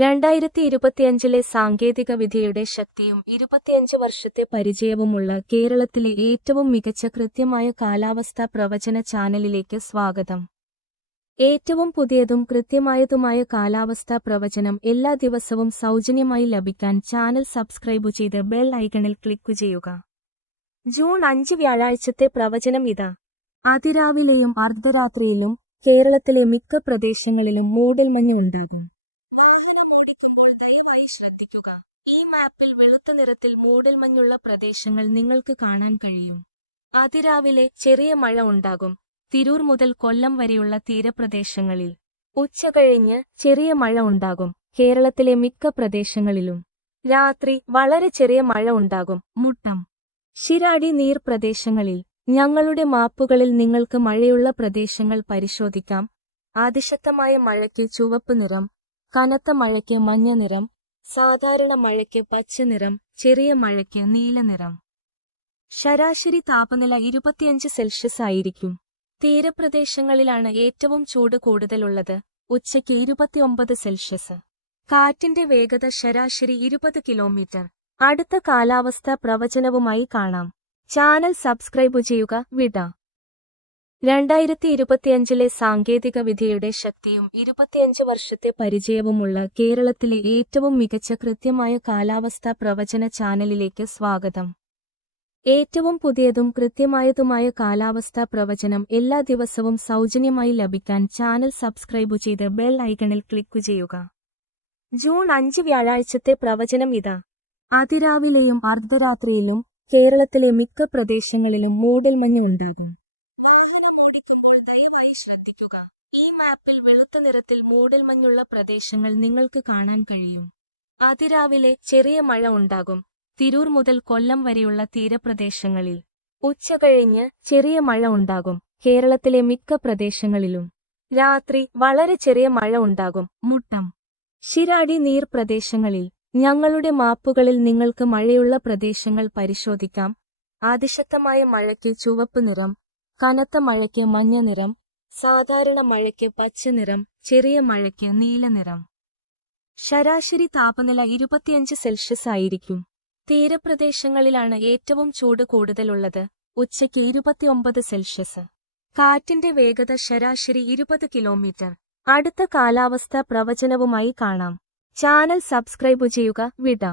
രണ്ടായിരത്തി ഇരുപത്തിയഞ്ചിലെ സാങ്കേതിക വിദ്യയുടെ ശക്തിയും ഇരുപത്തിയഞ്ച് വർഷത്തെ പരിചയവുമുള്ള കേരളത്തിലെ ഏറ്റവും മികച്ച കൃത്യമായ കാലാവസ്ഥാ പ്രവചന ചാനലിലേക്ക് സ്വാഗതം. ഏറ്റവും പുതിയതും കൃത്യമായതുമായ കാലാവസ്ഥാ പ്രവചനം എല്ലാ ദിവസവും സൗജന്യമായി ലഭിക്കാൻ ചാനൽ സബ്സ്ക്രൈബ് ചെയ്ത് ബെൽ ഐക്കണിൽ ക്ലിക്ക് ചെയ്യുക. ജൂൺ അഞ്ച് വ്യാഴാഴ്ചത്തെ പ്രവചനം ഇതാ. അതിരാവിലെയും അർദ്ധരാത്രിയിലും കേരളത്തിലെ മിക്ക പ്രദേശങ്ങളിലും മൂടൽമഞ്ഞ് ഉണ്ടാകും. വാഹനമോടിക്കുമ്പോൾ ദയവായി ശ്രദ്ധിക്കുക. ഈ മാപ്പിൽ വെളുത്ത നിറത്തിൽ മൂടൽമഞ്ഞുള്ള പ്രദേശങ്ങൾ നിങ്ങൾക്ക് കാണാൻ കഴിയും. അതിരാവിലെ ചെറിയ മഴ ഉണ്ടാകും. തിരൂർ മുതൽ കൊല്ലം വരെയുള്ള തീരപ്രദേശങ്ങളിൽ. ഉച്ച കഴിഞ്ഞ് ചെറിയ മഴ ഉണ്ടാകും. കേരളത്തിലെ മിക്ക പ്രദേശങ്ങളിലും. രാത്രി വളരെ ചെറിയ മഴ ഉണ്ടാകും. മുട്ടം. ശിരാടി നീർ പ്രദേശങ്ങളിൽ. ഞങ്ങളുടെ മാപ്പുകളിൽ നിങ്ങൾക്ക് മഴയുള്ള പ്രദേശങ്ങൾ പരിശോധിക്കാം. അതിശക്തമായ മഴയ്ക്ക് ചുവപ്പ് നിറം. കനത്ത മഴയ്ക്ക് മഞ്ഞ നിറം സാധാരണ മഴയ്ക്ക് പച്ച നിറം ചെറിയ മഴയ്ക്ക് നീല നിറം. ശരാശരി താപനില ഇരുപത്തിയഞ്ച് സെൽഷ്യസ് ആയിരിക്കും. തീരപ്രദേശങ്ങളിലാണ് ഏറ്റവും ചൂട് കൂടുതലുള്ളത് ഉച്ചയ്ക്ക് ഇരുപത്തിയൊമ്പത് സെൽഷ്യസ്. കാറ്റിന്റെ വേഗത ശരാശരി ഇരുപത് കിലോമീറ്റർ. അടുത്ത കാലാവസ്ഥാ പ്രവചനവുമായി കാണാം. ചാനൽ സബ്സ്ക്രൈബ് ചെയ്യുക വിട. രണ്ടായിരത്തി ഇരുപത്തിയഞ്ചിലെ സാങ്കേതിക വിദ്യയുടെ ശക്തിയും ഇരുപത്തിയഞ്ച് വർഷത്തെ പരിചയവുമുള്ള കേരളത്തിലെ ഏറ്റവും മികച്ച കൃത്യമായ കാലാവസ്ഥാ പ്രവചന ചാനലിലേക്ക് സ്വാഗതം. ഏറ്റവും പുതിയതും കൃത്യമായതുമായ കാലാവസ്ഥാ പ്രവചനം എല്ലാ ദിവസവും സൗജന്യമായി ലഭിക്കാൻ ചാനൽ സബ്സ്ക്രൈബ് ചെയ്ത് ബെൽ ഐക്കണിൽ ക്ലിക്ക് ചെയ്യുക. ജൂൺ അഞ്ച് വ്യാഴാഴ്ചത്തെ പ്രവചനം ഇതാ. അതിരാവിലെയും അർദ്ധരാത്രിയിലും കേരളത്തിലെ മിക്ക പ്രദേശങ്ങളിലും മൂടൽമഞ്ഞ് ഉണ്ടാകും. വാഹനമോടിക്കുമ്പോൾ ദയവായി ശ്രദ്ധിക്കുക. ഈ മാപ്പിൽ വെളുത്ത നിറത്തിൽ മൂടൽ മഞ്ഞുള്ള പ്രദേശങ്ങൾ നിങ്ങൾക്ക് കാണാൻ കഴിയും. അതിരാവിലെ ചെറിയ മഴ ഉണ്ടാകും. തിരൂർ മുതൽ കൊല്ലം വരെയുള്ള തീരപ്രദേശങ്ങളിൽ. ഉച്ചകഴിഞ്ഞ് ചെറിയ മഴ ഉണ്ടാകും. കേരളത്തിലെ മിക്ക പ്രദേശങ്ങളിലും. രാത്രി വളരെ ചെറിയ മഴ ഉണ്ടാകും. മുട്ടം. ശിരാടി നീർ പ്രദേശങ്ങളിൽ. ഞങ്ങളുടെ മാപ്പുകളിൽ നിങ്ങൾക്ക് മഴയുള്ള പ്രദേശങ്ങൾ പരിശോധിക്കാം. ആദിശക്തമായ മഴയ്ക്ക് ചുവപ്പ് നിറം. കനത്ത മഴയ്ക്ക് മഞ്ഞ നിറം സാധാരണ മഴയ്ക്ക് പച്ച നിറം ചെറിയ മഴയ്ക്ക് നീല നിറം. ശരാശരി താപനില ഇരുപത്തിയഞ്ച് സെൽഷ്യസ് ആയിരിക്കും. തീരപ്രദേശങ്ങളിലാണ് ഏറ്റവും ചൂട് കൂടുതലുള്ളത്. ഉച്ചയ്ക്ക് ഇരുപത്തിയൊമ്പത് സെൽഷ്യസ്. കാറ്റിന്റെ വേഗത ശരാശരി ഇരുപത് കിലോമീറ്റർ. അടുത്ത കാലാവസ്ഥാ പ്രവചനവുമായി കാണാം. ചാനൽ സബ്സ്ക്രൈബ് ചെയ്യുക വിട.